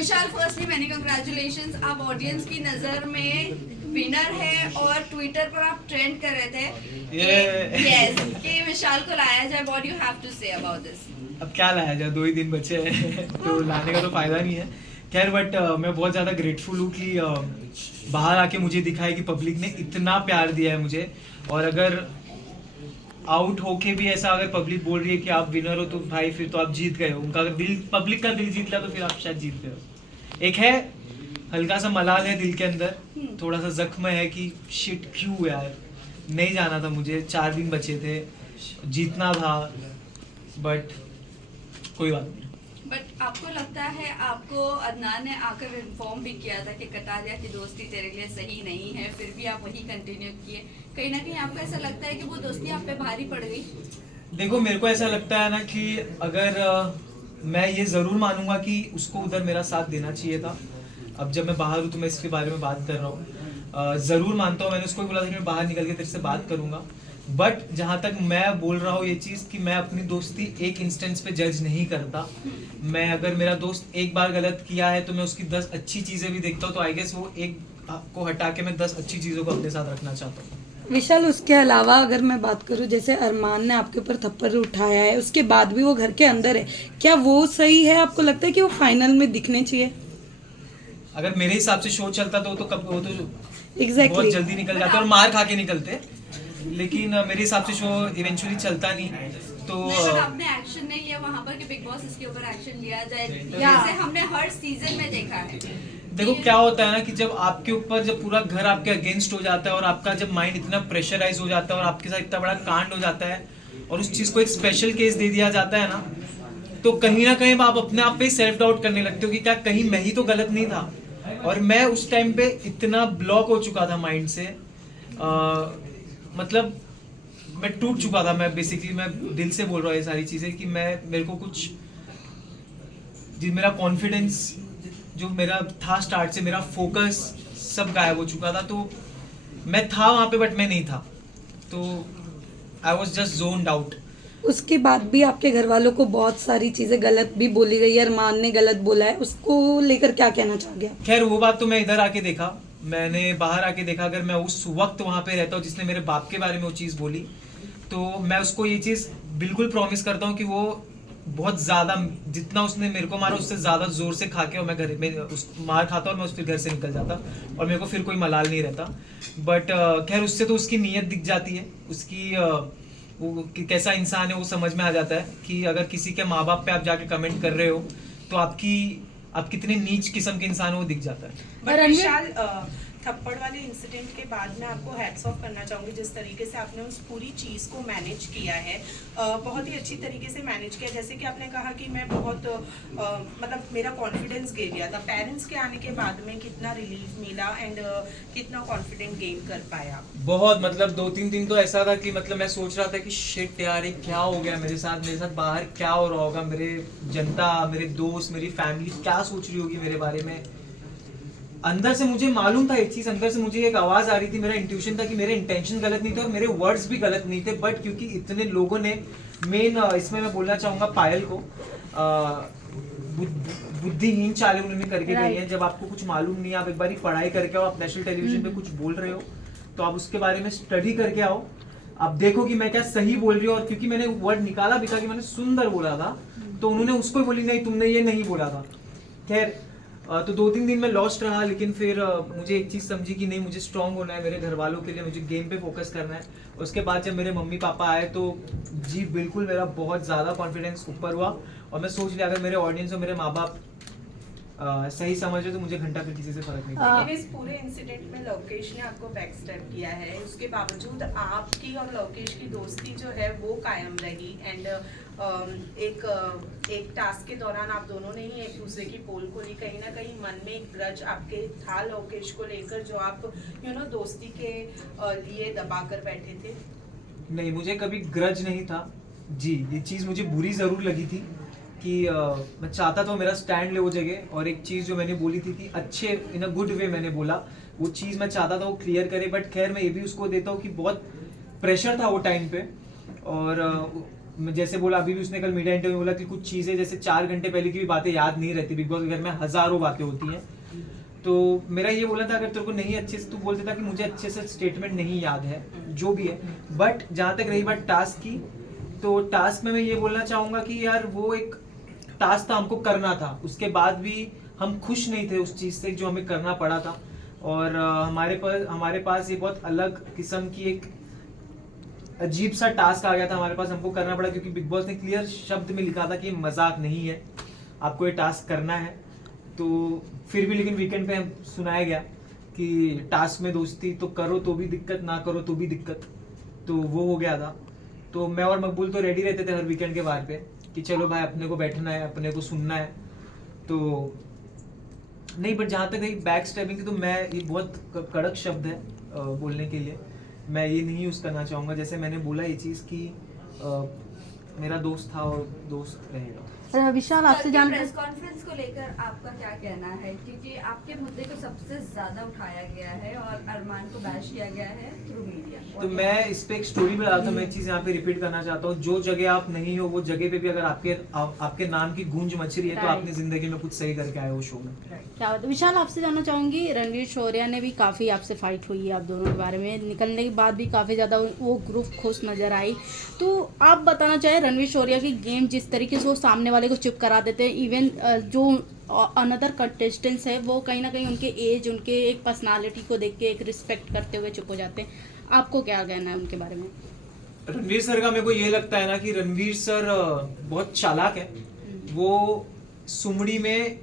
विशाल, firstly many congratulations, आप audience की नजर में विनर है और ट्विटर पर आप ट्रेंड कर रहे थे यस कि विशाल को लाया जाए. What you have to say about this? अब क्या लाया जाए, 2 ही दिन बचे हैं तो लाने का तो फायदा नहीं है. खैर बट मैं बहुत ज़्यादा ग्रेटफुल हूँ कि बाहर आके मुझे दिखा है कि पब्लिक ने इतना प्यार दिया है मुझे. और अगर आउट होके भी ऐसा अगर पब्लिक बोल रही है कि आप विनर हो तो भाई फिर तो आप जीत गए हो. उनका अगर दिल, पब्लिक का दिल जीत लिया तो फिर आप शायद जीत गए हो. एक है हल्का सा मलाल है दिल के अंदर, थोड़ा सा जख्म है कि शिट क्यों यार, नहीं जाना था मुझे, 4 दिन बचे थे, जीतना था, बट कोई बात नहीं. बट आपको लगता है, आपको अदनान ने आकर इन्फॉर्म भी किया था कि कटारिया की दोस्ती तेरे लिए सही नहीं है, फिर भी आप वही कंटिन्यू किए. कहीं ना कहीं आपको ऐसा लगता है कि वो दोस्ती आप पे भारी पड़ गई? देखो मेरे को ऐसा लगता है ना कि अगर मैं ये ज़रूर मानूंगा कि उसको उधर मेरा साथ देना चाहिए था. अब जब मैं बाहर हूँ तो मैं इसके बारे में बात कर रहा हूँ. ज़रूर मानता हूँ, मैंने उसको भी बोला था कि मैं बाहर निकल के तेरे से बात करूँगा. बट जहाँ तक मैं बोल रहा हूँ ये चीज़ कि मैं अपनी दोस्ती एक इंस्टेंस पे जज नहीं करता. मैं अगर मेरा दोस्त एक बार गलत किया है तो मैं उसकी 10 अच्छी चीज़ें भी देखता हूँ. तो आई गेस वो एक को हटा के मैं 10 अच्छी चीज़ों को अपने साथ रखना चाहता हूँ. विशाल, उसके अलावा अगर मैं बात करूं, जैसे अरमान ने आपके ऊपर थप्पड़ उठाया है, उसके बाद भी वो घर के अंदर है, क्या वो सही है? आपको लगता है कि वो फाइनल में दिखने चाहिए? अगर मेरे हिसाब से शो चलता तो कब वो तो एग्जैक्टली बहुत जल्दी निकल जाते और मार खा के निकलते. लेकिन मेरे हिसाब से शो इवेंचुअली चलता नहीं. तो नहीं, आपने एक्शन नहीं लिया वहाँ पर कि बिग बॉस इसके ऊपर एक्शन लिया जाए, जैसे हमने हर सीजन में देखा है. देखो क्या होता है ना कि जब आपके ऊपर जब पूरा घर आपके अगेंस्ट हो जाता है और आपका जब माइंड इतना प्रेशराइज हो जाता है और आपके साथ इतना बड़ा कांड हो जाता है और उस चीज़ को एक स्पेशल केस दे दिया जाता है ना, तो कहीं ना कहीं आप अपने आप पे सेल्फ डाउट करने लगते हो कि क्या कहीं मैं ही तो गलत नहीं था. और मैं उस टाइम पे इतना ब्लॉक हो चुका था माइंड से, मतलब मैं टूट चुका था. मैं बेसिकली मैं दिल से बोल रहा हूँ ये सारी चीज़ें कि मेरे को कुछ जी, मेरा कॉन्फिडेंस जो मेरा था स्टार्ट से, मेरा फोकस सब गायब हो चुका था. तो मैं था वहाँ पे बट मैं नहीं था, तो I was just zoned out. उसके बाद भी आपके घर वालों को बहुत सारी चीजें गलत भी बोली गई है, अरमान ने गलत बोला है, उसको लेकर क्या कहना चाहोगे आप? खैर वो बात तो मैं इधर आके देखा, मैंने बाहर आके देखा. अगर मैं उस वक्त वहाँ पे रहता हूँ जिसने मेरे बाप के बारे में वो चीज़ बोली, तो मैं उसको ये चीज़ बिल्कुल प्रॉमिस करता हूँ कि वो बहुत ज़्यादा, जितना उसने मेरे को मारा उससे ज़्यादा ज़ोर से खा के और मैं घर में उस मार खाता और मैं उस फिर घर से निकल जाता और मेरे को फिर कोई मलाल नहीं रहता. बट खैर उससे तो उसकी नीयत दिख जाती है, उसकी वो कैसा इंसान है वो समझ में आ जाता है कि अगर किसी के माँ बाप पे आप जाके कमेंट कर रहे हो तो आप कितने नीच किस्म के इंसान हो वो दिख जाता है. बट विशाल, थप्पड़ वाले इंसिडेंट के बाद मैं आपको हैट्स ऑफ करना चाहूँगी जिस तरीके से आपने उस पूरी चीज़ को मैनेज किया है. बहुत ही अच्छी तरीके से मैनेज किया. जैसे कि आपने कहा कि मैं बहुत मतलब मेरा कॉन्फिडेंस गिर गया था. पेरेंट्स के आने के बाद में कितना रिलीफ मिला एंड कितना कॉन्फिडेंट गेन कर पाया? बहुत, मतलब 2-3 दिन तो ऐसा था कि मतलब मैं सोच रहा था कि शिट यार ये क्या हो गया मेरे साथ बाहर क्या हो रहा होगा, मेरे जनता, मेरे दोस्त, मेरी फैमिली क्या सोच रही होगी मेरे बारे में. अंदर से मुझे मालूम था एक चीज़, अंदर से मुझे एक आवाज़ आ रही थी, मेरा इंट्यूशन था कि मेरे इंटेंशन गलत नहीं थे और मेरे वर्ड्स भी गलत नहीं थे. बट क्योंकि इतने लोगों ने, मेन इसमें मैं बोलना चाहूँगा पायल को, बुद्धिहीन चालें उन्होंने करके गई हैं. जब आपको कुछ मालूम नहीं है, आप एक बार पढ़ाई करके आओ, आप नेशनल टेलीविजन पे कुछ बोल रहे हो तो आप उसके बारे में स्टडी करके आओ, आप देखो कि मैं क्या सही बोल रही हूँ. और क्योंकि मैंने वर्ड निकाला भी था कि मैंने सुंदर बोला था, तो उन्होंने उसको बोली नहीं तुमने ये नहीं बोला था. खैर तो 2-3 दिन में लॉस्ट रहा, लेकिन फिर मुझे एक चीज़ समझी कि नहीं, मुझे स्ट्रांग होना है मेरे घर वालों के लिए, मुझे गेम पे फोकस करना है. उसके बाद जब मेरे मम्मी पापा आए तो जी बिल्कुल मेरा बहुत ज़्यादा कॉन्फिडेंस ऊपर हुआ. और मैं सोच लिया अगर मेरे ऑडियंस और मेरे माँ बाप सही समझे तो मुझे घंटा फिर किसी से फर्क नहीं पड़ता. लेकिन इस पूरे इंसिडेंट में लवकेश ने आपको बैक स्टेप किया है, उसके बावजूद आपकी और लवकेश की दोस्ती जो है वो कायम रही. एंड एक टास्क के दौरान आप दोनों ने ही एक दूसरे की पोल खोली. कहीं ना कहीं मन में एक ग्रज आपके था लवकेश को लेकर जो आप दोस्ती के लिए दबा कर बैठे थे? नहीं, मुझे कभी ग्रज नहीं था जी. ये चीज़ मुझे बुरी ज़रूर लगी थी कि मैं चाहता था मेरा स्टैंड ले वो जगह. और एक चीज़ जो मैंने बोली थी कि अच्छे इन अ गुड वे मैंने बोला, वो चीज़ मैं चाहता था वो क्लियर करे. बट खैर मैं ये भी उसको देता हूँ कि बहुत प्रेशर था वो टाइम पे और जैसे बोला अभी भी उसने कल मीडिया इंटरव्यू में बोला कि कुछ चीजें जैसे 4 घंटे पहले की भी बातें याद नहीं रहती, बिग बॉस के घर में हजारों बातें होती हैं। तो मेरा ये बोलना था अगर तेरे को नहीं अच्छे से, तू बोल देता कि मुझे अच्छे से स्टेटमेंट नहीं याद है जो भी है, बट जहाँ तक रही बात टास्क की, तो टास्क में मैं ये बोलना चाहूंगा कि यार वो एक टास्क था, हमको करना था, उसके बाद भी हम खुश नहीं थे उस चीज से जो हमें करना पड़ा था। और हमारे पास ये बहुत अलग किस्म की एक अजीब सा टास्क आ गया था हमारे पास, हमको करना पड़ा क्योंकि बिग बॉस ने क्लियर शब्द में लिखा था कि मजाक नहीं है, आपको ये टास्क करना है। तो फिर भी लेकिन वीकेंड पे सुनाया गया कि टास्क में दोस्ती तो करो तो भी दिक्कत, ना करो तो भी दिक्कत, तो वो हो गया था। तो मैं और मकबूल तो रेडी रहते थे हर वीकेंड के बार पे कि चलो भाई अपने को बैठना है, अपने को सुनना है। तो नहीं, बट जहाँ तक रही बैक स्टेपिंग की, तो मैं ये बहुत कड़क शब्द है बोलने के लिए, मैं ये नहीं यूज़ करना चाहूँगा। जैसे मैंने बोला ये चीज़ कि मेरा दोस्त था और दोस्त रहेगा। विशाल आपसे जान प्रेस कॉन्फ्रेंस को लेकर आपका क्या कहना है, क्योंकि आपके मुद्दे को सबसे ज्यादा उठाया गया है और अरमान को बैश किया गया है थ्रू मीडिया। तो मैं इस पे एक स्टोरी बता रहा था, मैं एक चीज यहाँ पे रिपीट करना चाहता हूँ, जो जगह आप नहीं हो वो जगह पे भी अगर आपके नाम की गूंज मच रही है तो आपने जिंदगी में कुछ सही करके आए हो शो में। क्या होता है विशाल आपसे जानना चाहूंगी, रणवीर शौर्या ने भी काफ़ी आपसे फाइट हुई है आप दोनों के बारे में, निकलने के बाद भी काफ़ी ज़्यादा वो ग्रुप खुश नज़र आई। तो आप बताना चाहें रणवीर शौर्या की गेम जिस तरीके से वो सामने वाले को चुप करा देते हैं, इवन जो अनदर कंटेस्टेंट्स है वो कहीं ना कहीं उनके एज, उनके एक पर्सनालिटी को देख के एक रिस्पेक्ट करते हुए चुप हो जाते हैं, आपको क्या कहना है उनके बारे में? रणवीर सर का मेरे को ये लगता है ना कि रणवीर सर बहुत चालाक है, वो सुमड़ी में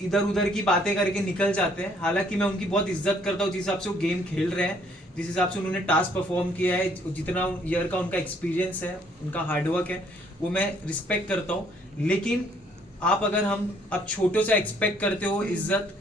इधर उधर की बातें करके निकल जाते हैं। हालांकि मैं उनकी बहुत इज्जत करता हूँ जिस हिसाब से वो गेम खेल रहे हैं, जिस हिसाब से उन्होंने टास्क परफॉर्म किया है, जितना ईयर का उनका एक्सपीरियंस है, उनका हार्डवर्क है, वो मैं रिस्पेक्ट करता हूँ। लेकिन आप अगर आप छोटों से एक्सपेक्ट करते हो इज्जत,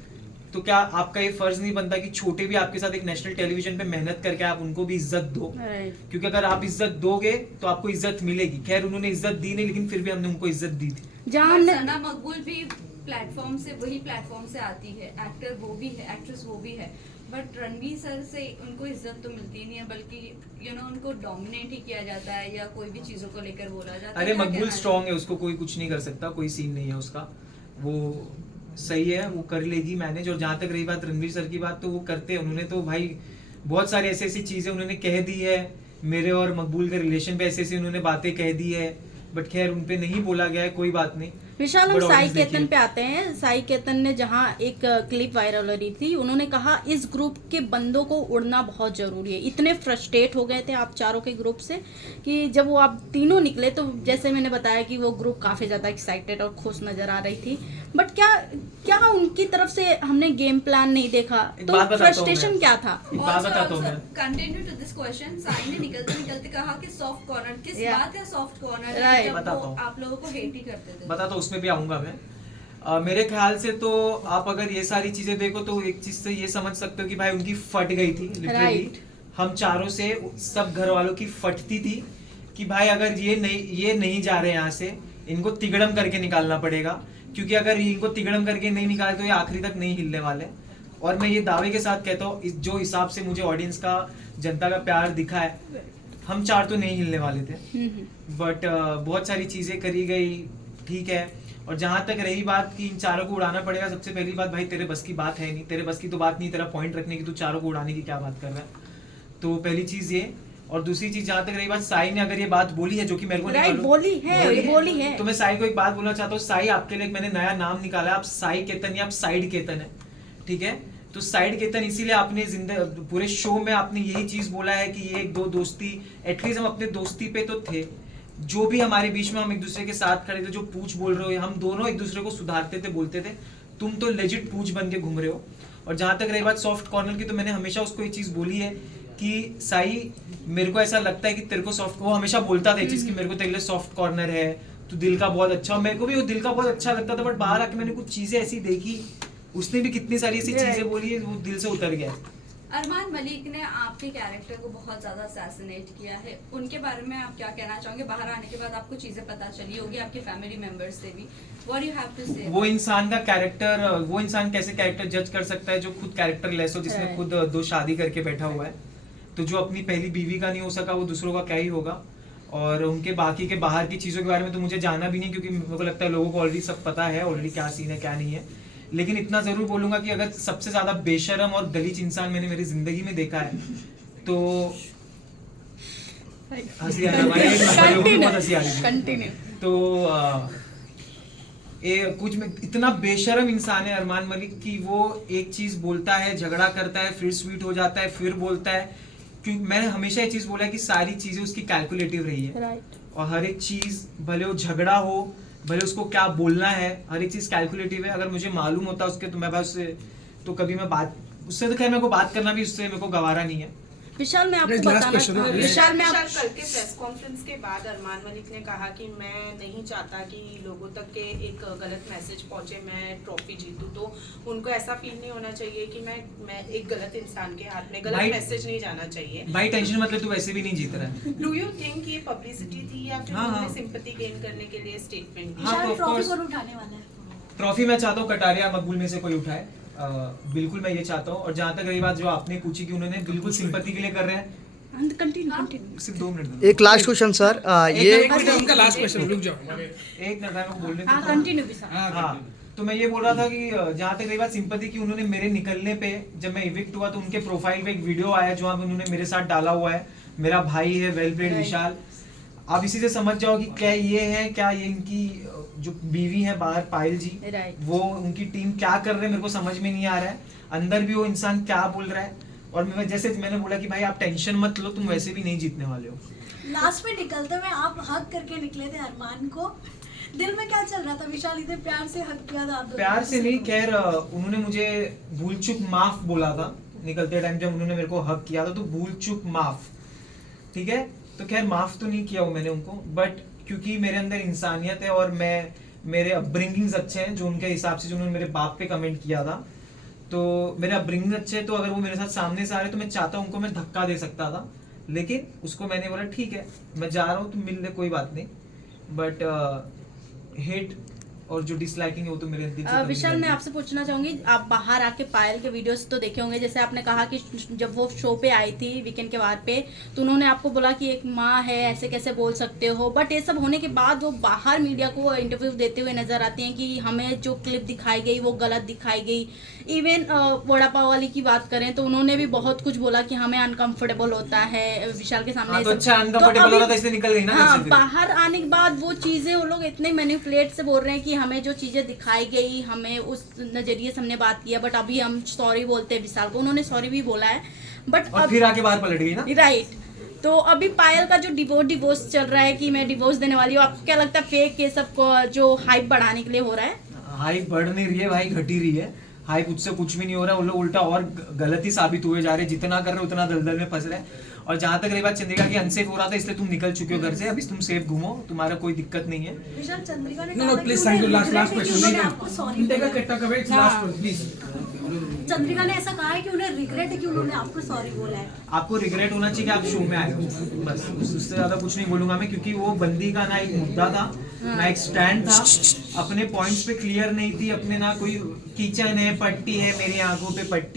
तो क्या आपका ये फर्ज नहीं बनता कि छोटे भी आपके साथ एक नेशनल टेलीविजन पे मेहनत करके आप उनको भी इज्जत दो? क्योंकि अगर आप इज्जत दोगे तो आपको इज्जत मिलेगी। खैर उन्होंने इज्जत दी नहीं, लेकिन फिर भी हमने उनको इज्जत दी थी। जहाँ सना मकबूल भी प्लेटफॉर्म से, वही प्लेटफॉर्म से आती है, एक्टर वो भी है, एक्ट्रेस वो भी है, बट रणवीर सर से उनको इज्जत तो मिलती नहीं है, बल्कि उनको डोमिनेट ही किया जाता है या कोई भी चीजों को लेकर बोला जाता है। अरे मकबूल स्ट्रांग है, उसको कोई कुछ नहीं कर सकता, कोई सीन नहीं है उसका, वो सही है, वो कर लेगी मैनेज। और जहाँ तक रही बात रणवीर सर की बात, तो वो करते हैं, उन्होंने तो भाई बहुत सारी ऐसी ऐसी चीजें उन्होंने कह दी है, मेरे और मकबूल के रिलेशन पे ऐसी ऐसी उन्होंने बातें कह दी है, बट खैर उन पे नहीं बोला गया है, कोई बात नहीं। विशाल हम साई केतन पे आते हैं। साई केतन ने जहाँ एक क्लिप वायरल हो रही थी, उन्होंने कहा इस ग्रुप के बंदों को उड़ना बहुत जरूरी है। इतने फ्रस्ट्रेट हो गए थे आप चारों के ग्रुप से कि जब वो आप तीनों निकले तो जैसे मैंने बताया कि वो ग्रुप काफी ज्यादा एक्साइटेड और खुश नजर आ रही थी, बट क्या उनकी तरफ से हमने गेम प्लान नहीं देखा? तो फ्रस्ट्रेशन क्या था? Continue to this question, Sai ने निकलते निकलते कहा कि सॉफ्ट कॉर्नर, किस बात का सॉफ्ट कॉर्नर है जब वो आप लोगों को हेट ही करते थे? बताता हूँ, उसमें भी आऊंगा मैं। मेरे ख्याल से तो आप अगर ये सारी चीजें देखो तो एक चीज से ये समझ सकते हो कि भाई उनकी फट गई थी लिटरली। हम चारों से सब घर वालों की फटती थी कि भाई अगर ये नहीं जा रहे यहाँ से, इनको तिगड़म करके निकालना पड़ेगा, क्योंकि अगर इनको तिगड़म करके नहीं निकाले तो ये आखिरी तक नहीं हिलने वाले। और मैं ये दावे के साथ कहता हूँ, जो हिसाब से मुझे ऑडियंस का, जनता का प्यार दिखा है, हम चार तो नहीं हिलने वाले थे, बट बहुत सारी चीजें करी गई, ठीक है। और जहां तक रही बात कि इन चारों को उड़ाना पड़ेगा, सबसे पहली बात भाई तेरे बस की बात है नहीं, तेरे बस की तो बात नहीं, तेरा पॉइंट रखने की, तू चारों को उड़ाने की क्या बात कर रहा है? तो पहली चीज ये। और दूसरी चीज जहां तक रही बात, साई ने अगर ये बात बोली है, जो कि मेरे को नहीं बोली है, तो मैं साई को एक बात बोलना चाहता हूँ, साई आपके लिए मैंने नया नाम निकाला है, आप साई केतन या आप साइड केतन है, ठीक है? तो साइड केतन इसीलिए आपने पूरे शो में आपने यही चीज बोला है कि ये एक दो दोस्ती, एटलीस्ट हम अपने दोस्ती पे तो थे, जो भी हमारे बीच में हम एक दूसरे के साथ खड़े थे, जो पूछ बोल रहे हो, हम दोनों एक दूसरे को सुधारते थे, बोलते थे, तुम तो लेजिट पूछ बन के घूम रहे हो। और जहां तक रही बात सॉफ्ट कॉर्नर की, तो मैंने हमेशा उसको एक चीज बोली है कि साई, मेरे को ऐसा लगता है कि तेरे को सॉफ्ट, वो हमेशा बोलता था चीज कि मेरे को तेरे लिए सॉफ्ट कॉर्नर है, तू दिल का बहुत अच्छा, मेरे को भी वो दिल का बहुत अच्छा लगता था, बट बाहर आके मैंने कुछ चीजें ऐसी देखी, उसने भी कितनी सारी ऐसी चीजें बोली है, वो दिल से उतर गया। अरमान मलिक ने आपके कैरेक्टर को बहुत ज्यादा असैसिनेट किया है, उनके बारे में आप क्या कहना चाहोगे? बाहर आने के बाद आपको चीजें पता चली होगी, आपके फैमिली मेंबर्स से भी, व्हाट यू हैव टू से? वो इंसान का कैरेक्टर, वो इंसान कैसे कैरेक्टर जज कर सकता है जो खुद कैरेक्टर लेस हो, जिसने खुद 2 शादी करके बैठा हुआ है? तो जो अपनी पहली बीवी का नहीं हो सका, वो दूसरों का क्या ही होगा? और उनके बाकी के बाहर की चीज़ों के बारे में तो मुझे जाना भी नहीं, क्योंकि मेरे को लगता है लोगों को ऑलरेडी सब पता है ऑलरेडी क्या सीन है क्या नहीं है। लेकिन इतना ज़रूर बोलूँगा कि अगर सबसे ज़्यादा बेशरम और गलीज इंसान मैंने मेरी ज़िंदगी में देखा है तो हंसी आ रहा है, लोगों को बहुत हंसी आ रही है। कंटिन्यू। तो कुछ में इतना बेशरम इंसान है अरमान मलिक कि वो एक चीज़ बोलता है, झगड़ा करता है, फिर स्वीट हो जाता है, फिर बोलता है। क्योंकि मैंने हमेशा ये चीज़ बोला है कि सारी चीज़ें उसकी कैलकुलेटिव रही है, राइट। और हर एक चीज़ भले वो झगड़ा हो, भले उसको क्या बोलना है, हर एक चीज़ कैलकुलेटिव है। अगर मुझे मालूम होता उसके तो मैं बस तो कभी मैं बात उससे, तो खैर मेरे को बात करना भी उससे मेरे को गवारा नहीं है। विशाल मैं आपको Last बताना question, विशाल मैं विशाल कल के प्रेस कॉन्फ्रेंस के बाद अरमान मलिक ने कहा कि मैं नहीं चाहता कि लोगों तक के एक गलत मैसेज पहुंचे, मैं ट्रॉफी जीतूं, तो उनको ऐसा फील नहीं होना चाहिए कि मैं एक गलत इंसान के हाथ में, गलत भाई- मैसेज नहीं जाना चाहिए। भाई टेंशन मतलब तू वैसे भी नहीं जीत रहा है। डू यू थिंक ये पब्लिसिटी थी या फिर हाँ, उन्होंने हाँ। सिंपैथी गेन करने के लिए स्टेटमेंट दी? हाँ, तो of ट्रॉफी course- कौन उठाने वाला है? ट्रॉफी मैं चाहता हूँ कटारिया मकबूल में से कोई उठाए, बिल्कुल मैं ये चाहता हूँ। और जहाँ तक रही बात जो आपने पूछी कि उन्होंने बिल्कुल सिंपैथी के लिए कर रहे हैं, कंटिन्यू। सिर्फ 2 मिनट एक लास्ट क्वेश्चन सर, ये उनका लास्ट क्वेश्चन, रुक जाओ। एक मिनट मैं बोलने हाँ देता हूँ। कंटिन्यू विशाल। हाँ, तो मैं ये बोल रहा था कि जहाँ तक रही बात सिंपैथी की, उन्होंने मेरे निकलने पे जब मैं इविक्ट हुआ तो उनके प्रोफाइल पे एक वीडियो आया जो उन्होंने मेरे साथ डाला हुआ है, मेरा भाई है वेल ब्रेड विशाल। आप इसी से समझ जाओ कि क्या ये है, क्या ये इनकी जो बीवी है बाहर पायल जी, Right. वो उनकी टीम क्या कर रहे हैं मेरे को समझ में नहीं आ रहा है। अंदर भी वो इंसान क्या बोल रहा है, और मैं जैसे मैंने बोला कि भाई आप टेंशन मत लो, तुम वैसे भी नहीं जीतने वाले हो। लास्ट में निकलते हुए आप हक करके निकले थे अरमान को, दिल में क्या चल रहा था? विशाल इतने प्यार से हक किया था आप दोनों प्यार को। से नहीं, खैर उन्होंने मुझे भूल चूक माफ बोला था निकलते टाइम, जब उन्होंने मेरे को हक किया था तो भूल चूक माफ, ठीक है। तो खैर माफ तो नहीं किया हूँ मैंने उनको, बट क्योंकि मेरे अंदर इंसानियत है और मेरे अपब्रिंगिंग्स अच्छे हैं, जो उनके हिसाब से जो उन्होंने मेरे बाप पे कमेंट किया था, तो मेरे अपब्रिंगिंग अच्छे हैं, तो अगर वो मेरे साथ सामने से आ रहे तो मैं चाहता हूँ उनको मैं धक्का दे सकता था, लेकिन उसको मैंने बोला ठीक है मैं जा रहा हूँ, तुम मिल ले कोई बात नहीं। बट हेट और जो डिसलाइकिंग है वो तो मेरे दिल से कभी विशाल नहीं मैं आई। आपसे पूछना चाहूंगी, आप बाहर आके पायल के वीडियोस तो देखे होंगे, जैसे आपने कहा कि जब वो शो पे आई थी वीकेंड के बाद पे, तो उन्होंने आपको बोला कि एक माँ है, ऐसे कैसे बोल सकते हो, बट ये सब होने के बाद वो बाहर मीडिया को इंटरव्यू देते हुए नजर आती हैं कि हमें जो क्लिप दिखाई गई वो गलत दिखाई गई। इवन वड़ा पाव वाली की बात करें तो उन्होंने भी बहुत कुछ बोला कि हमें अनकंफर्टेबल होता है विशाल के सामने। हाँ, तो ये सब। अच्छा uncomfortable अभी- हो रहा था इसलिए निकल गई ना घर हाँ, से फिर। बाहर आने के बाद वो चीजें वो लोग इतने मैनिपुलेट से बोल रहे हैं कि हमें जो चीजें दिखाई गई हमें उस नजरिए से हमने बात किया, बट अभी हम सॉरी बोलते हैं विशाल को, उन्होंने सॉरी भी बोला है, बट और फिर आके बाहर पलट गई ना। राइट। तो अभी पायल का जो डिवोर्स चल रहा है कि मैं डिवोर्स देने वाली हूँ, आपको क्या लगता है फेक ये सब को जो हाइप बढ़ाने के लिए हो रहा है? हाइप बढ़ नहीं रही है भाई, घटी रही है। हाइप उससे कुछ भी नहीं हो रहा है, वो लोग उल्टा और गलत ही साबित हुए जा रहे हैं, जितना कर रहे हो उतना दलदल में फंस रहे हैं। और जहाँ तक रही बात चंद्रिका की, अनसेफ हो रहा था इसलिए तुम निकल चुके हो घर से, अभी तुम सेफ घूमो, तुम्हारा कोई दिक्कत नहीं है। विशाल चंद्रिका ने No, कहा no, था कि please, उन्हें thank you. Last regret है कि question. उन्होंने नहीं, आपको नहीं. sorry Take a बोला। cut away. It's last one, please. Chandrika ने ऐसा कहा है कि उन्हें रिग्रेट है कि उन्होंने आपको सॉरी बोला है। आपको रिग्रेट होना चाहिए कि आप शो में आए हो, बस उससे ज्यादा कुछ नहीं बोलूंगा मैं, क्योंकि वो बंदी का ना एक मुद्दा था ना एक स्टैंड था, अपने पॉइंट्स पे क्लियर नहीं थी, अपने ना कोई किचन है, पट्टी है, मेरी आंखों पे पट्टी